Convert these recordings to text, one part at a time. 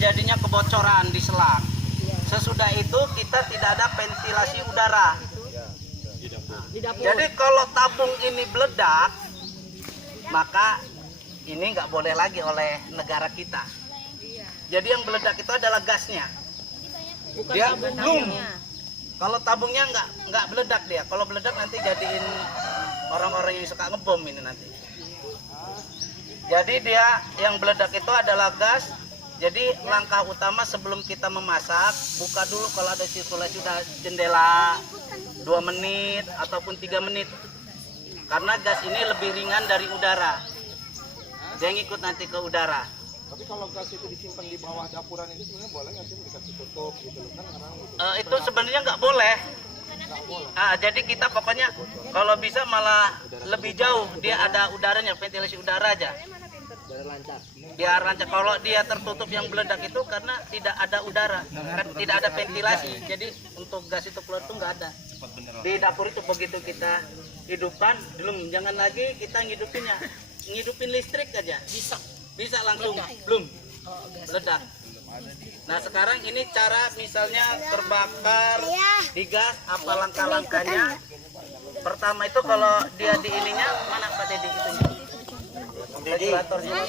terjadinya kebocoran di selang. Sesudah itu kita tidak ada ventilasi udara. Jadi kalau tabung ini meledak, maka ini nggak boleh lagi oleh negara kita. Jadi yang meledak itu adalah gasnya. Dia boom. Kalau tabungnya nggak meledak dia. Kalau meledak nanti jadiin orang-orang yang suka ngebom ini nanti. Jadi dia yang meledak itu adalah gas. Jadi langkah utama sebelum kita memasak, buka dulu kalau ada sirkulasi jendela 2 menit ataupun 3 menit. Karena gas ini lebih ringan dari udara. Dia ngikut nanti ke udara. Tapi kalau gas itu disimpan di bawah dapuran itu sebenarnya boleh nggak sih dikasih tutup gitu loh kan orang gitu. Itu sebenarnya nggak boleh. Jadi kita pokoknya kalau bisa malah lebih jauh dia ada udaranya, ventilasi udara aja. Biar lancar. Kalau dia tertutup yang meledak itu karena tidak ada udara, kan tidak ada ventilasi. Jadi untuk gas itu keluar tuh nggak ada. Di dapur itu begitu kita hidupkan, belum jangan lagi kita ngidupin listrik aja. Bisa langsung belum meledak. Nah sekarang ini cara misalnya terbakar di gas, apa langkah-langkahnya? Pertama itu kalau dia di ininya mana Pak Dedi itunya? Regulatornya.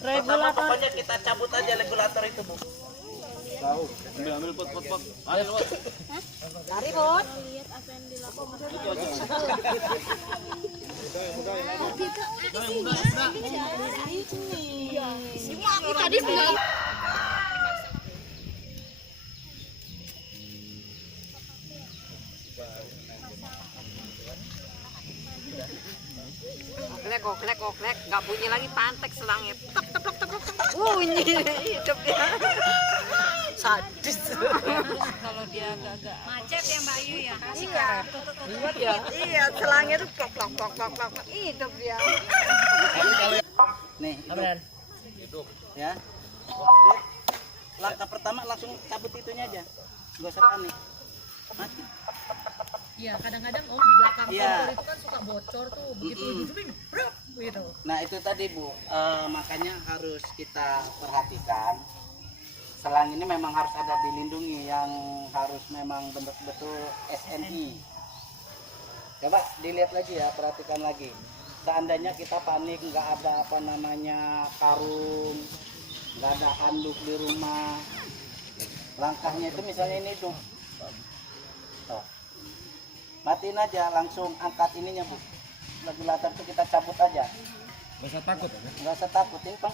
Pertama pokoknya kita cabut aja regulator itu Bu. Ambil pot. Ayo pot. Lari pot. Lihat apa yang dilakukan. Tadi belum. Oklek, nggak bunyi lagi pantek selangnya. Teplok. Bunyi hidup dia. Sadis. Kalau dia agak macet ya Mbak Ayu ya. Kasih Iya, selangnya tuh plok. Hidup dia. Nih, hidup. Ya. Langkah pertama langsung cabut itunya aja. Nggak usah panik. Mati. Iya, kadang-kadang Om di belakang Iya. kompor itu kan suka bocor tuh, begitu hidupin, gitu. Nah itu tadi Bu, makanya harus kita perhatikan. Selang ini memang harus ada dilindungi, yang harus memang betul-betul SNI. Coba dilihat lagi ya, perhatikan lagi. Seandainya kita panik, nggak ada apa namanya karung, nggak ada handuk di rumah. Langkahnya itu misalnya ini tuh. Matiin aja, langsung angkat ininya Bu. Regulator itu kita cabut aja. Nggak usah takut ya? Nggak usah takut ini Bang.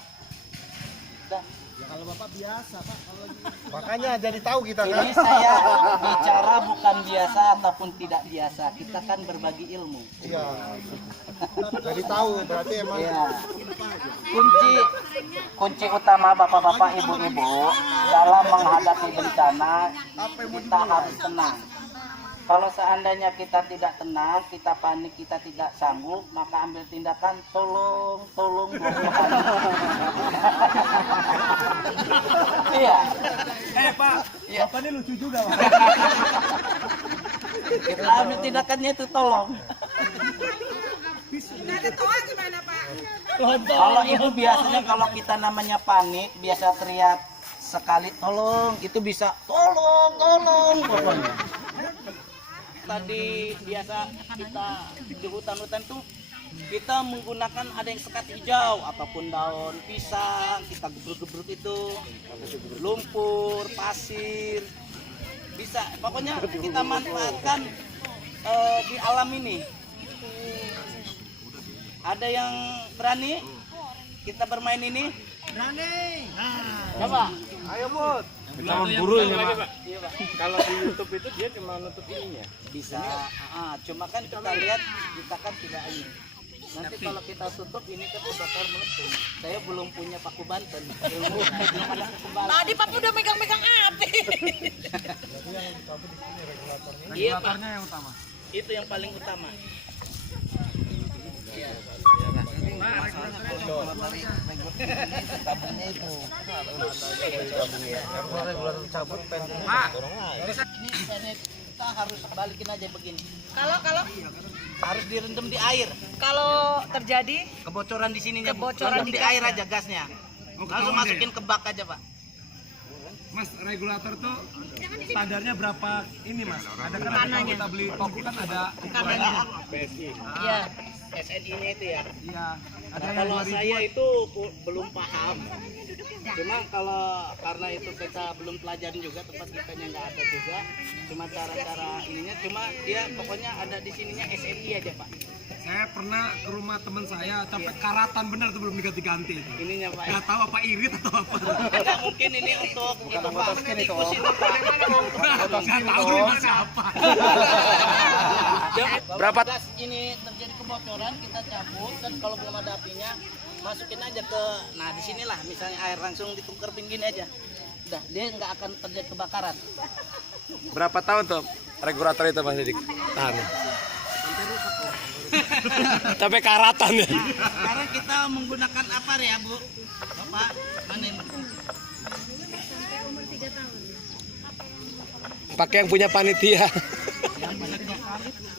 Udah. Ya kalau Bapak biasa Pak, kalau makanya jadi tahu kita kan. Ini saya bicara bukan biasa ataupun tidak biasa. Kita kan berbagi ilmu. Iya. Jadi tahu berarti emang. Iya. Kunci utama Bapak-bapak, Ibu-ibu dalam menghadapi bencana, kita harus tenang. Kalau seandainya kita tidak tenang, kita panik, kita tidak sanggup, maka ambil tindakan tolong 20 kali. Iya. Pak, Iya. Bapak ini lucu juga Pak. Kita ambil tindakannya itu tolong. Kalau itu biasanya kalau kita namanya panik, biasa teriak sekali tolong, itu bisa tolong pokoknya. Tadi biasa kita di hutan-hutan tuh kita menggunakan ada yang sekat hijau ataupun daun pisang, kita gebruk-gebruk itu lumpur, pasir, bisa pokoknya kita manfaatkan di alam ini. Ada yang berani kita bermain ini? Berani. Coba. Ayo Mut. Calon guru ini Pak. Iya, Pak. Kalau di YouTube itu dia cuma nutup ininya. Bisa. Cuma kan kita lihat kita kan tidak ini. Nanti kalau kita tutup ini kan bakal meletus. Saya belum punya paku Banten. Belum ada kembali. Tadi Papa udah megang-megang api. Iya, Pak. Regulatornya yang utama. Itu yang paling utama. Iya. Masalahnya kalau dari tabungnya itu. Kalau regulator cabut pengen dorong aja. Ini kita harus balikin aja begini. Kalau Harus direndam di air. kalau terjadi Kebocoran di sininya, Bu. Kebocoran Rendam di di air aja gasnya. Langsung masukin ke bak aja, Pak. Mas, regulator tuh standarnya berapa ini Mas? Ada kan kalau kita beli toko kan ada ukurannya. Iya. SNI-nya itu ya. Iya. Ada Nah, yang kalau 2000. saya itu belum paham. Cuma kalau karena itu kita belum pelajarin juga, tempat kitanya nggak ada juga. Cuma cara-cara ininya, cuma dia pokoknya ada di sininya SNI aja Pak. Saya pernah ke rumah teman saya sampai karatan benar tuh belum diganti-ganti. Ininya Pak. Gak tahu apa irit atau apa. Enggak mungkin ini untuk itu Pak. Tikus itu Pak. Gak tahu ini Mas siapa. Berapa gas ini terjadi kebocoran kita cabut kan kalau belum ada apinya masukin aja ke di sinilah misalnya air langsung ditukar gini aja. Udah dia nggak akan terjadi kebakaran. Berapa tahun tuh regulator itu masih ditahan? Sampai karatan ya. Sekarang kita menggunakan apa ya Bu? Bapak mana ini? Pakai yang punya panitia.